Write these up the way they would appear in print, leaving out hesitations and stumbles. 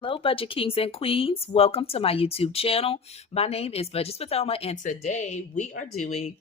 Hello, Budget Kings and Queens. Welcome to my YouTube channel. My name is Budgets with Elma, and today we are doing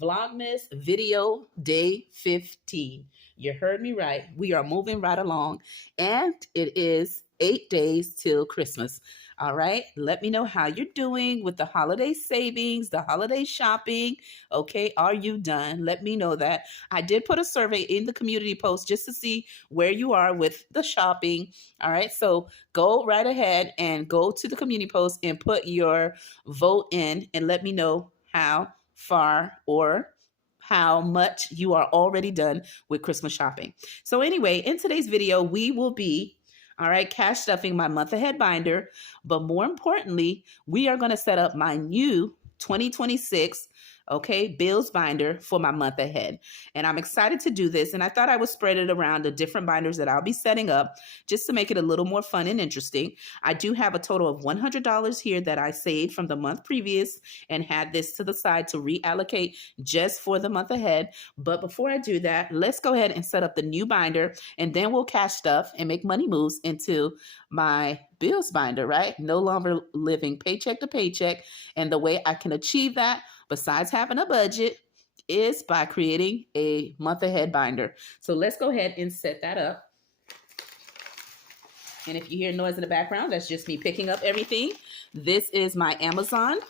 Vlogmas video day 15. You heard me right. We are moving right along, and it is 8 days till Christmas. All right, let me know how you're doing with the holiday savings, the holiday shopping. Okay, are you done? Let me know that. I did put a survey in the community post just to see where you are with the shopping. All right, so go right ahead and go to the community post and put your vote in and let me know how far or how much you are already done with Christmas shopping. So anyway, in today's video, we will be cash stuffing my month ahead binder. But more importantly, we are going to set up my new 2026 bills binder for my month ahead. And I'm excited to do this. And I thought I would spread it around the different binders that I'll be setting up just to make it a little more fun and interesting. I do have a total of $100 here that I saved from the month previous and had this to the side to reallocate just for the month ahead. But before I do that, let's go ahead and set up the new binder, and then we'll cash stuff and make money moves into my bills binder, right? No longer living paycheck to paycheck. And the way I can achieve that, besides having a budget, is by creating a month ahead binder. So let's go ahead and set that up. And if you hear noise in the background, that's just me picking up everything. This is my Amazon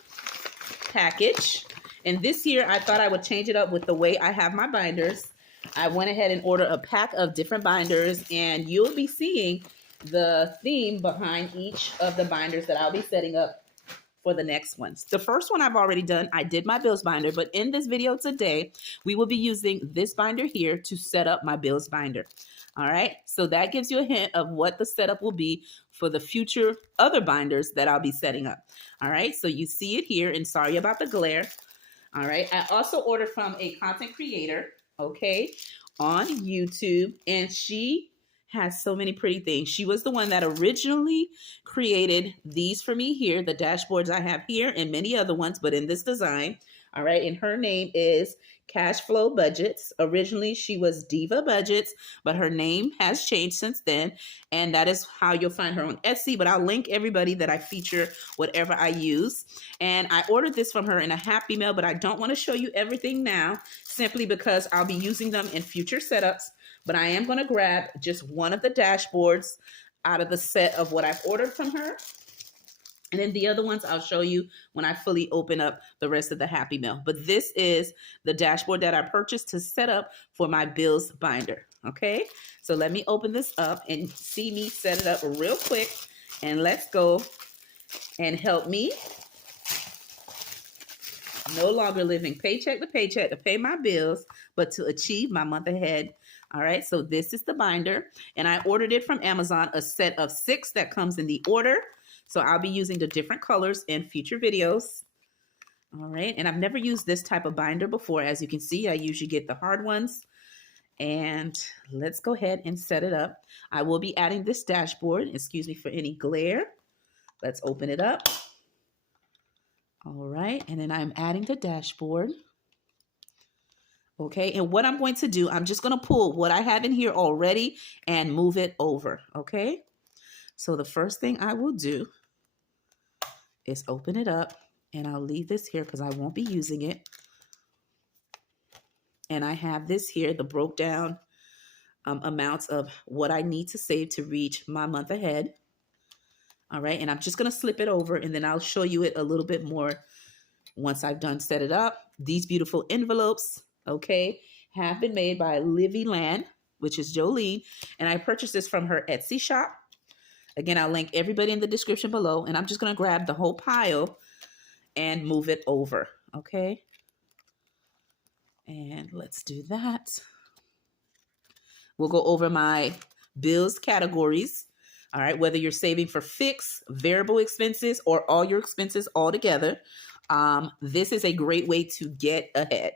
package. And this year, I thought I would change it up with the way I have my binders. I went ahead and ordered a pack of different binders, and you'll be seeing the theme behind each of the binders that I'll be setting up for the next ones. The first one I've already done. I did my bills binder, but in this video today, we will be using this binder here to set up my bills binder. All right, so that gives you a hint of what the setup will be for the future other binders that I'll be setting up. All right, so you see it here, and sorry about the glare. All right, I also ordered from a content creator, on YouTube, and she has so many pretty things. She was the one that originally created these for me here, the dashboards I have here, and many other ones, but in this design. All right, and her name is Cash Flow Budgets. Originally, she was Diva Budgets, but her name has changed since then, and that is how you'll find her on Etsy. But I'll link everybody that I feature, whatever I use. And I ordered this from her in a happy mail, but I don't want to show you everything now, simply because I'll be using them in future setups. But I am going to grab just one of the dashboards out of the set of what I've ordered from her. And then the other ones I'll show you when I fully open up the rest of the Happy Mail. But this is the dashboard that I purchased to set up for my bills binder. Okay, so let me open this up and see me set it up real quick. And let's go and help me no longer living paycheck to paycheck to pay my bills, but to achieve my month ahead. All right, so this is the binder, and I ordered it from Amazon, a set of 6 that comes in the order. So I'll be using the different colors in future videos. All right, and I've never used this type of binder before. As you can see, I usually get the hard ones. And let's go ahead and set it up. I will be adding this dashboard. Excuse me for any glare. Let's open it up. All right, and then I'm adding the dashboard. Okay, and what I'm going to do, I'm just going to pull what I have in here already and move it over, okay? So the first thing I will do is open it up, and I'll leave this here because I won't be using it. And I have this here, the broke down amounts of what I need to save to reach my month ahead. All right, and I'm just going to slip it over, and then I'll show you it a little bit more once I've done set it up. These beautiful envelopes, have been made by Livy Land, which is Jolene, and I purchased this from her Etsy shop. Again, I'll link everybody in the description below, and I'm just going to grab the whole pile and move it over, okay? And let's do that. We'll go over my bills categories, all right, whether you're saving for fixed, variable expenses, or all your expenses all together. This is a great way to get ahead,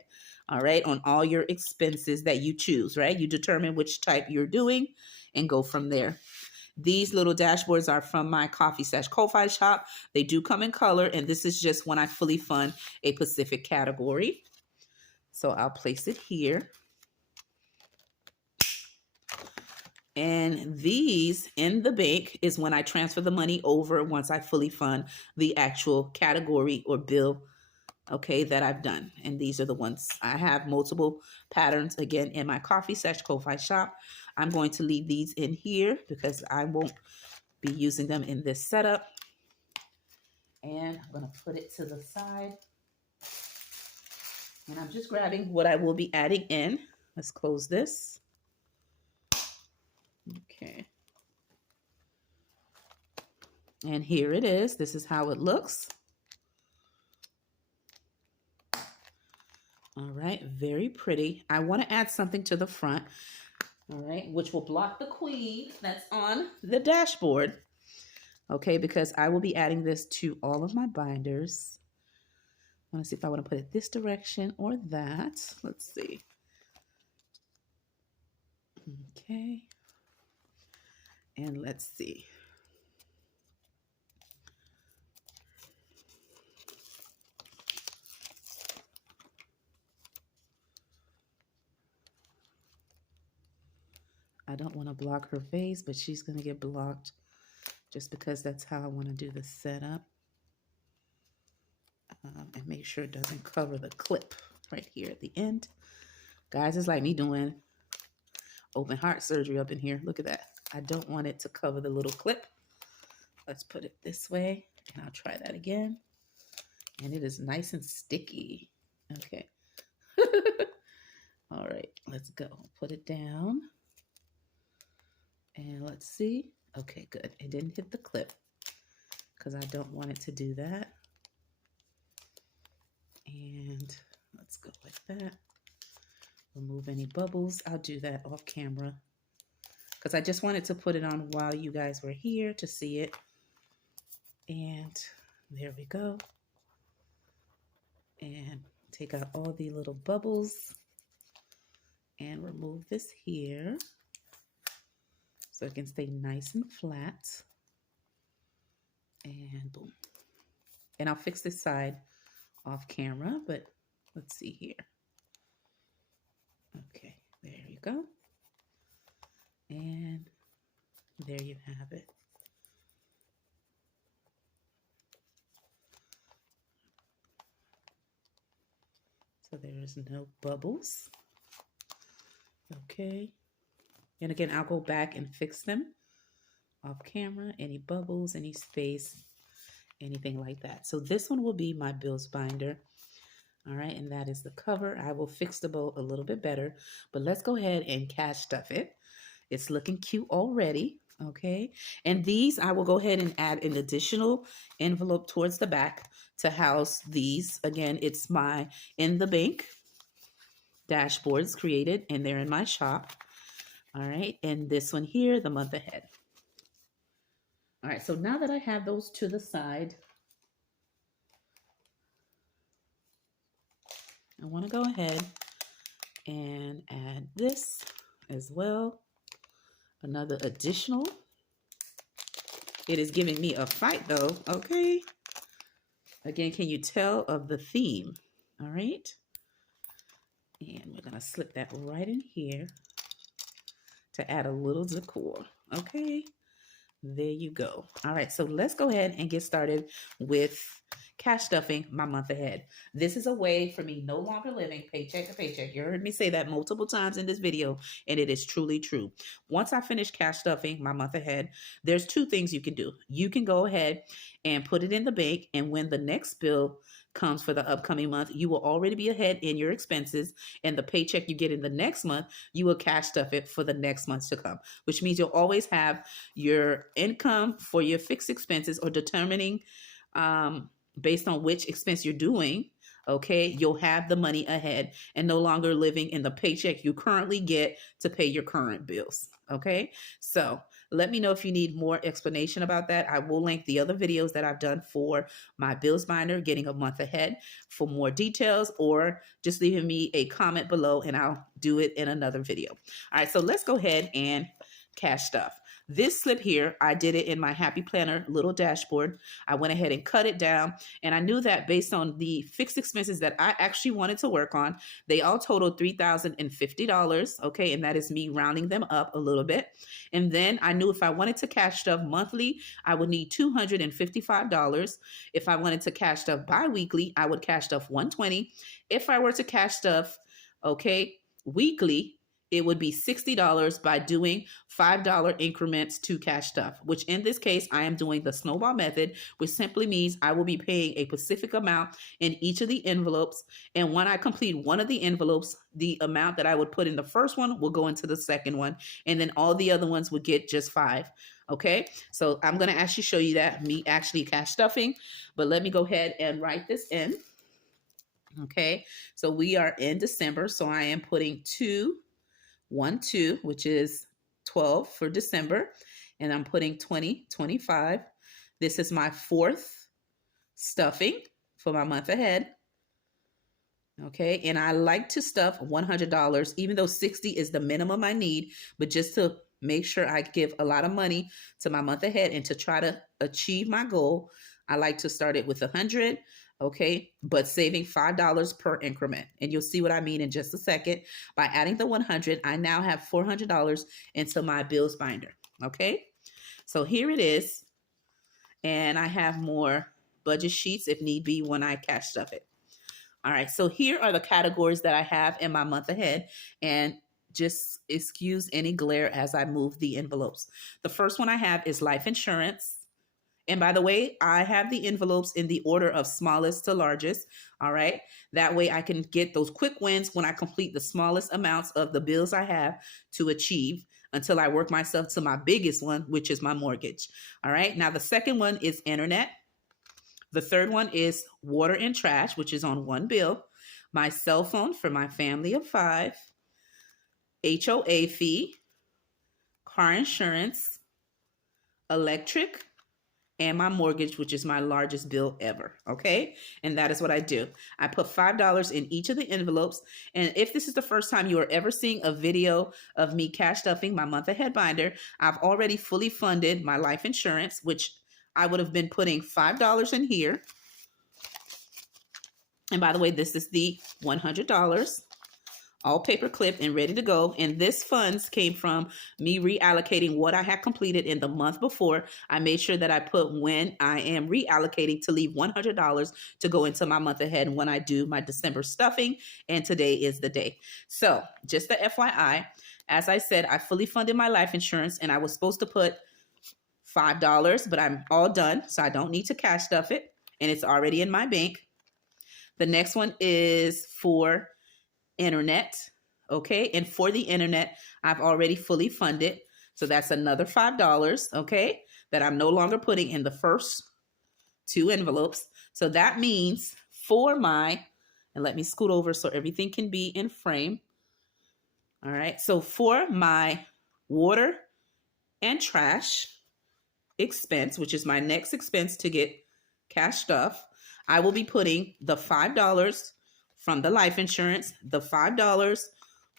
all right, on all your expenses that you choose, right? You determine which type you're doing and go from there. These little dashboards are from my Coffee/Ko-Fi shop. They do come in color, and this is just when I fully fund a specific category. So I'll place it here. And these in the bank is when I transfer the money over once I fully fund the actual category or bill, okay, that I've done. And these are the ones I have multiple patterns again in my coffee/Ko-Fi shop. I'm going to leave these in here because I won't be using them in this setup. And I'm going to put it to the side. And I'm just grabbing what I will be adding in. Let's close this. Okay. And here it is. This is how it looks. All right, very pretty. I want to add something to the front, all right, which will block the queen that's on the dashboard, okay, because I will be adding this to all of my binders. I want to see if I want to put it this direction or that. Let's see. Okay. And let's see. I don't want to block her face, but she's going to get blocked just because that's how I want to do the setup. And make sure it doesn't cover the clip right here at the end. Guys, it's like me doing open heart surgery up in here. Look at that. I don't want it to cover the little clip. Let's put it this way, and I'll try that again. And it is nice and sticky. Okay. All right, let's go. Put it down. And let's see. Okay, good. It didn't hit the clip because I don't want it to do that. And let's go like that. Remove any bubbles. I'll do that off camera because I just wanted to put it on while you guys were here to see it. And there we go. And take out all the little bubbles and remove this here so it can stay nice and flat. And boom. And I'll fix this side off camera, but let's see here. Okay, there you go. And there you have it. So there's no bubbles. Okay. And again, I'll go back and fix them off camera. Any bubbles, any space, anything like that. So this one will be my bills binder. All right, and that is the cover. I will fix the bow a little bit better, but let's go ahead and cash stuff it. It's looking cute already, okay? And these, I will go ahead and add an additional envelope towards the back to house these. Again, it's my in the bank dashboards created, and they're in my shop. All right, and this one here, the month ahead. All right, so now that I have those to the side, I want to go ahead and add this as well. Another additional. It is giving me a fight though, okay? Again, can you tell of the theme? All right. And we're going to slip that right in here to add a little decor, okay? There you go. All right, so let's go ahead and get started with cash stuffing my month ahead. This is a way for me no longer living paycheck to paycheck. You heard me say that multiple times in this video, and it is truly true. Once I finish cash stuffing my month ahead, there's two things you can do. You can go ahead and put it in the bank, and when the next bill comes for the upcoming month, you will already be ahead in your expenses, and the paycheck you get in the next month, you will cash stuff it for the next months to come, which means you'll always have your income for your fixed expenses or determining based on which expense you're doing. Okay, you'll have the money ahead and no longer living in the paycheck you currently get to pay your current bills. Okay, so let me know if you need more explanation about that. I will link the other videos that I've done for my bills binder, getting a month ahead, for more details, or just leaving me a comment below and I'll do it in another video. All right, so let's go ahead and cash stuff. This slip here, I did it in my Happy Planner little dashboard. I went ahead and cut it down, and I knew that based on the fixed expenses that I actually wanted to work on, they all totaled $3,050, okay, and that is me rounding them up a little bit. And then I knew if I wanted to cash stuff monthly, I would need $255. If I wanted to cash stuff bi-weekly, I would cash stuff $120. If I were to cash stuff, okay, weekly, it would be $60 by doing $5 increments to cash stuff, which in this case, I am doing the snowball method, which simply means I will be paying a specific amount in each of the envelopes. And when I complete one of the envelopes, the amount that I would put in the first one will go into the second one. And then all the other ones would get just $5. Okay, so I'm going to actually show you that, me actually cash stuffing, but let me go ahead and write this in. Okay, so we are in December, so I am putting 212, which is 12 for December, and I'm putting 2025. This is my 4th stuffing for my month ahead. Okay, and I like to stuff $100, even though 60 is the minimum I need, but just to make sure I give a lot of money to my month ahead and to try to achieve my goal, I like to start it with 100. Okay, but saving $5 per increment. And you'll see what I mean in just a second. By adding the 100, I now have $400 into my bills binder. Okay, so here it is. And I have more budget sheets if need be when I cash stuff it. All right, so here are the categories that I have in my month ahead. And just excuse any glare as I move the envelopes. The first one I have is life insurance. And by the way, I have the envelopes in the order of smallest to largest. All right. That way I can get those quick wins when I complete the smallest amounts of the bills I have to achieve until I work myself to my biggest one, which is my mortgage. All right. Now, the second one is internet. The third one is water and trash, which is on one bill. My cell phone for my family of 5. HOA fee. Car insurance. Electric. And my mortgage, which is my largest bill ever, okay? And that is what I do. I put $5 in each of the envelopes. And if this is the first time you are ever seeing a video of me cash stuffing my month ahead binder, I've already fully funded my life insurance, which I would have been putting $5 in here. And by the way, this is the $100. All paper clipped and ready to go. And this funds came from me reallocating what I had completed in the month before. I made sure that I put when I am reallocating to leave $100 to go into my month ahead when I do my December stuffing. And today is the day. So just the FYI, as I said, I fully funded my life insurance and I was supposed to put $5, but I'm all done. So I don't need to cash stuff it. And it's already in my bank. The next one is for internet. Okay. And for the internet, I've already fully funded. So that's another $5. Okay. That I'm no longer putting in the first 2 envelopes. So that means for my, and let me scoot over so everything can be in frame. All right. So for my water and trash expense, which is my next expense to get cash stuff, I will be putting the $5 from the life insurance, the $5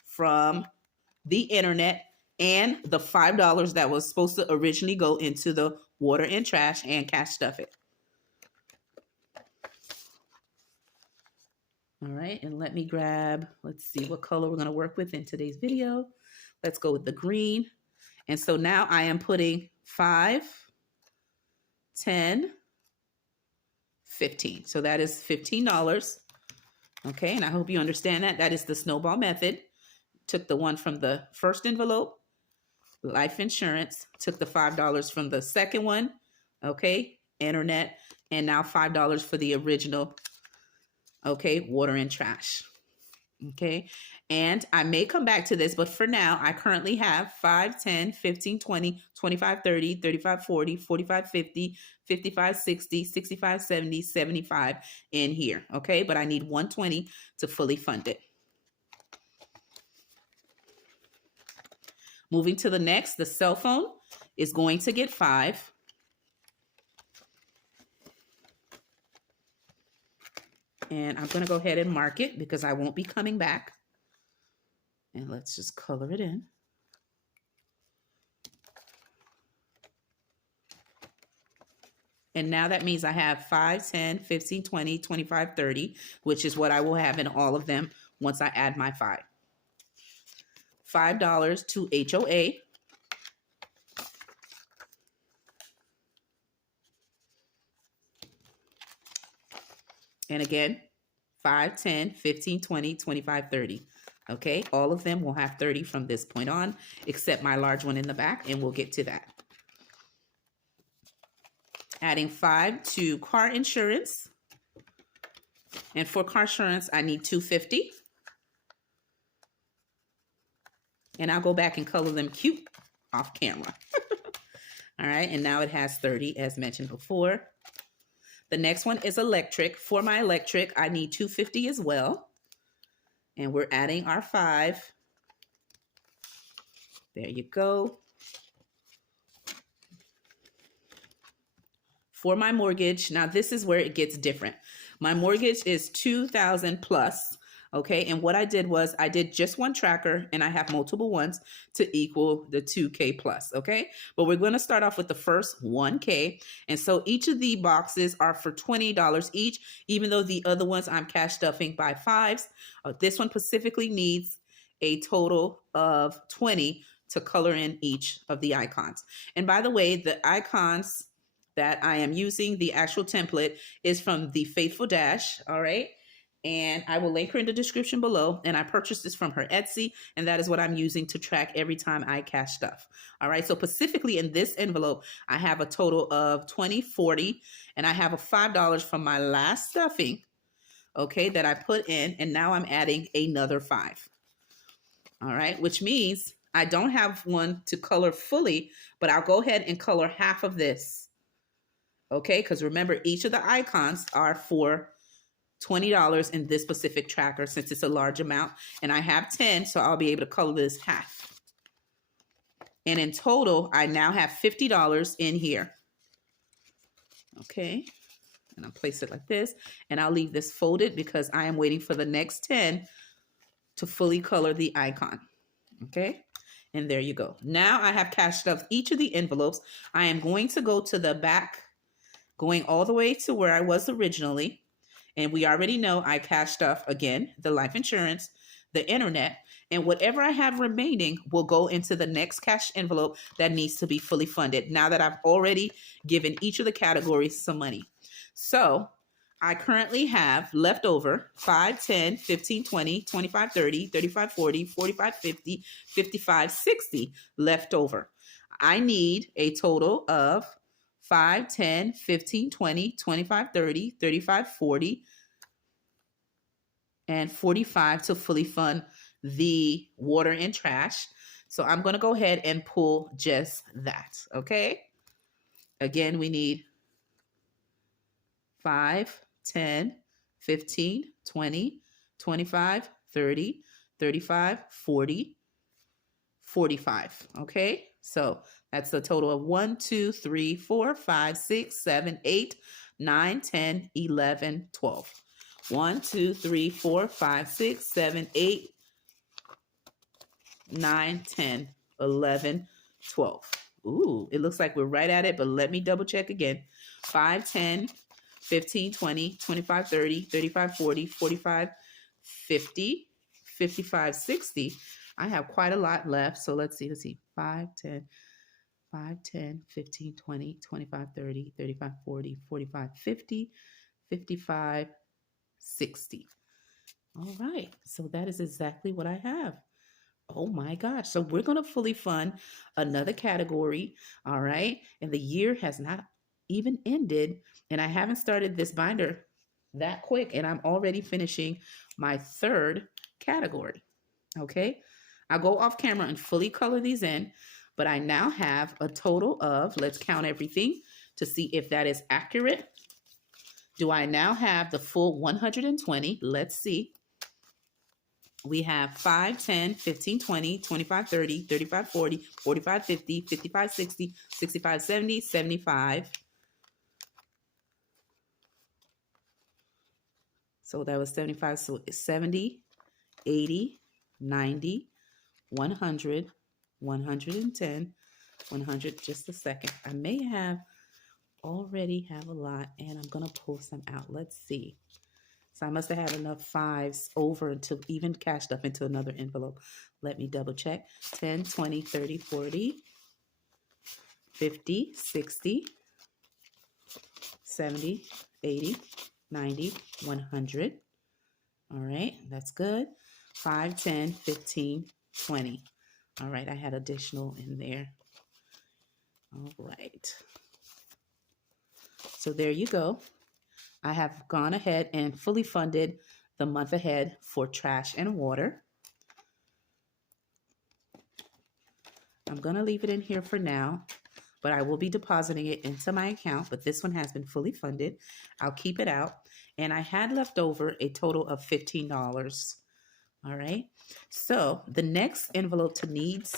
from the internet, and the $5 that was supposed to originally go into the water and trash and cash stuff it. All right, and let me grab, let's see what color we're going to work with in today's video. Let's go with the green. And so now I am putting 5, 10, 15. So that is $15. Okay, and I hope you understand that. That is the snowball method. Took the one from the first envelope, life insurance, took the $5 from the second one, okay, internet, and now $5 for the original, okay, water and trash. Okay, and I may come back to this, but for now, I currently have 5, 10, 15, 20, 25, 30, 35, 40, 45, 50, 55, 60, 65, 70, 75 in here. Okay, but I need 120 to fully fund it. Moving to the next, the cell phone is going to get 5. And I'm going to go ahead and mark it because I won't be coming back. And let's just color it in. And now that means I have 5, 10, 15, 20, 25, 30, which is what I will have in all of them once I add my 5. $5 to HOA. And again, 5, 10, 15, 20, 25, 30. Okay, all of them will have 30 from this point on, except my large one in the back, and we'll get to that. Adding 5 to car insurance. And for car insurance, I need $250. And I'll go back and color them cute off camera. All right, and now it has 30 as mentioned before. The next one is electric. For my electric, I need $250 as well. And we're adding our 5. There you go. For my mortgage, now this is where it gets different. My mortgage is $2,000 plus. Okay, and what I did was I did just one tracker and I have multiple ones to equal the 2K plus, okay? But we're going to start off with the first 1K. And so each of the boxes are for $20 each, even though the other ones I'm cash stuffing by 5s. This one specifically needs a total of 20 to color in each of the icons. And by the way, the icons that I am using, the actual template, is from the Faithful Dash, all right? And I will link her in the description below. And I purchased this from her Etsy, and that is what I'm using to track every time I cash stuff. All right, so specifically in this envelope, I have a total of $20, $40, and I have a $5 from my last stuffing, okay, that I put in, and now I'm adding another 5. All right, which means I don't have one to color fully, but I'll go ahead and color half of this, okay, because remember, each of the icons are for $20 in this specific tracker since it's a large amount, and I have 10, so I'll be able to color this half. And in total, I now have $50 in here. Okay, and I'll place it like this, and I'll leave this folded because I am waiting for the next 10 to fully color the icon. Okay, and there you go. Now I have cash stuffed each of the envelopes. I am going to go to the back, going all the way to where I was originally. And we already know I cash stuff, again, the life insurance, the internet, and whatever I have remaining will go into the next cash envelope that needs to be fully funded now that I've already given each of the categories some money. So I currently have left over 5, 10, 15, 20, 25, 30, 35, 40, 45, 50, 55, 60 left over. I need a total of 5, 10, 15, 20, 25, 30, 35, 40, and 45 to fully fund the water and trash. So I'm going to go ahead and pull just that, okay? Again, we need 5, 10, 15, 20, 25, 30, 35, 40, 45, okay? So that's a total of 1, 2, 3, 4, 5, 6, 7, 8, 9, 10, 11, 12. 1, 2, 3, 4, 5, 6, 7, 8, 9, 10, 11, 12. Ooh, it looks like we're right at it, but let me double check again. 5, 10, 15, 20, 25, 30, 35, 40, 45, 50, 55, 60. I have quite a lot left. So let's see. 5, 10, 15, 20, 25, 30, 35, 40, 45, 50, 55, 60. All right. So that is exactly what I have. Oh my gosh. So we're going to fully fund another category. All right. And the year has not even ended. And I haven't started this binder that quick. And I'm already finishing my third category. Okay. I'll go off camera and fully color these in. But I now have a total of, let's count everything to see if that is accurate. Do I now have the full 120? Let's see. We have 5, 10, 15, 20, 25, 30, 35, 40, 45, 50, 55, 60, 65, 70, 75. So that was 75. So 70, 80, 90, 100, 110, 100. Just a second. I may have already have a lot, and I'm going to pull some out. Let's see. So I must have had enough fives over to even cash stuff into another envelope. Let me double check. 10, 20, 30, 40, 50, 60, 70, 80, 90, 100. All right, that's good. 5, 10, 15, 20. All right, I had additional in there. All right. So there you go. I have gone ahead and fully funded the month ahead for trash and water. I'm going to leave it in here for now, but I will be depositing it into my account. But this one has been fully funded. I'll keep it out. And I had left over a total of $15. All right. So the next envelope to needs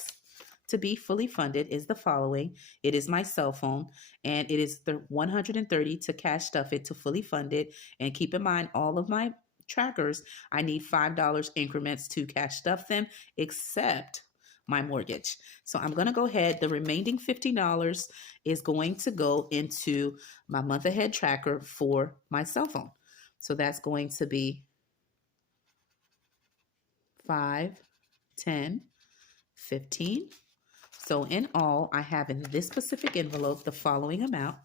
to be fully funded is the following. It is my cell phone, and it is the $130 to cash stuff it to fully fund it. And keep in mind, all of my trackers, I need $5 increments to cash stuff them, except my mortgage. So I'm going to go ahead. The remaining $50 is going to go into my month ahead tracker for my cell phone. So that's going to be 5, 10, 15. So in all, I have in this specific envelope the following amount: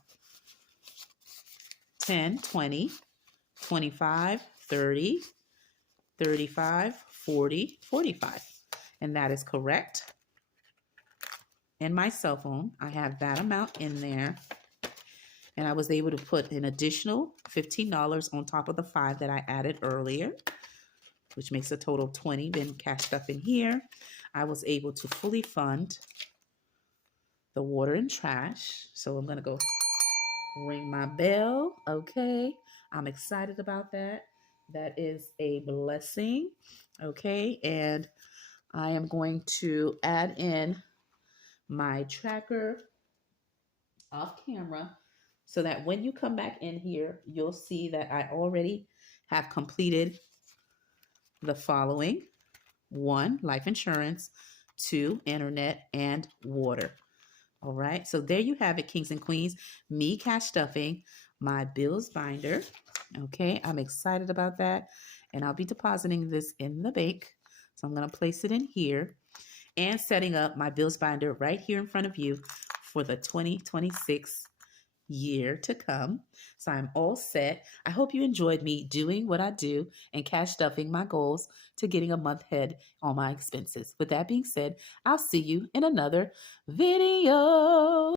10, 20, 25, 30, 35, 40, 45. And that is correct. In my cell phone, I have that amount in there. And I was able to put an additional $15 on top of the 5 that I added earlier, which makes a total of 20, then cashed up in here. I was able to fully fund the water and trash. So I'm going to go ring my bell. Okay. I'm excited about that. That is a blessing. Okay. And I am going to add in my tracker off camera so that when you come back in here, you'll see that I already have completed the following: 1, life insurance; 2, internet; and water. All right, so there you have it, kings and queens. Me cash stuffing my bills binder. Okay, I'm excited about that. And I'll be depositing this in the bank. So I'm going to place it in here and setting up my bills binder right here in front of you for the 2026 year to come. So I'm all set. I hope you enjoyed me doing what I do and cash stuffing my goals to getting a month ahead on my expenses. With that being said, I'll see you in another video.